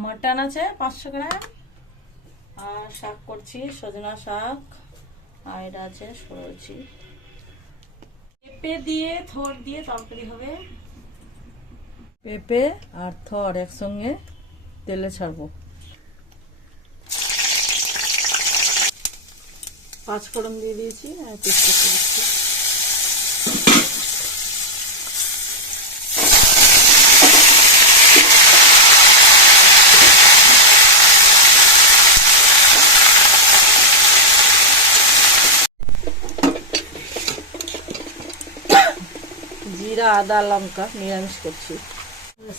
Mutton আছে 500 গ্রাম, আর শাক করছি সজনা শাক, আর এটা আছে সরোচি। পেঁপে দিয়ে থর দিয়ে তরকারি হবে। পেঁপে আর থর একসঙ্গে তেলে ছাড়বো। 5 ফোড়ন দিয়ে দিয়েছি আর পেস্ট করে দিচ্ছি। জিরা আদা লঙ্কা নিরামিষ করছি।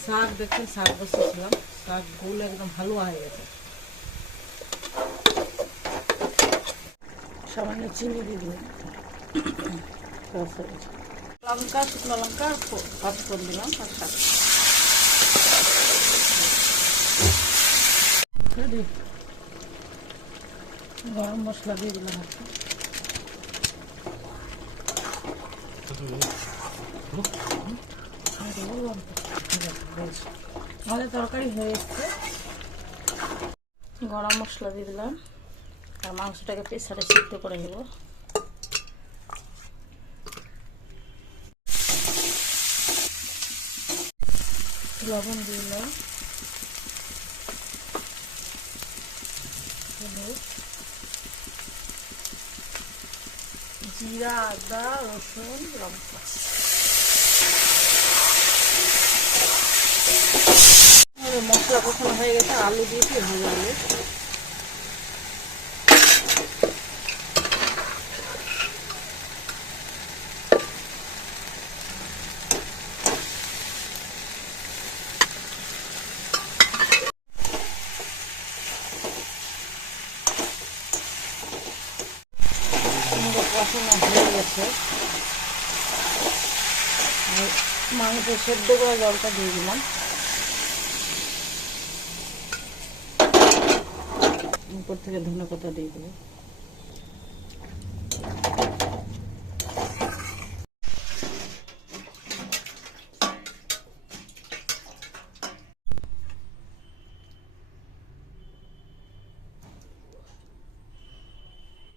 শাক দেখুন, শাক বসেছিলাম, শাকগুলো একদম হালুয়া হয়ে গেছে। সামান্য চিনি দিয়ে দিলাম, লঙ্কা শুকনো লঙ্কা 5 ফোড়ন দিলাম আর শাক। গরম মশলা দিয়ে দিলাম একটু। আমাদের তরকারি হয়ে এসছে। গরম মশলা দিয়ে দিলাম আর মাংসটাকে প্রেসারে সিদ্ধ করে নেব। লবণ দিয়ে দিলাম, জিরা আদা রসুন লঙ্কা। মশলা কষানো হয়ে গেছে, আলু দিয়েছি, ভাজা আলু। কষানো হয়ে গেছে, মাংস সেদ্ধ করে জলটা দিয়ে দিলাম। উপর থেকে ধনেপাতা দিয়ে দেবো।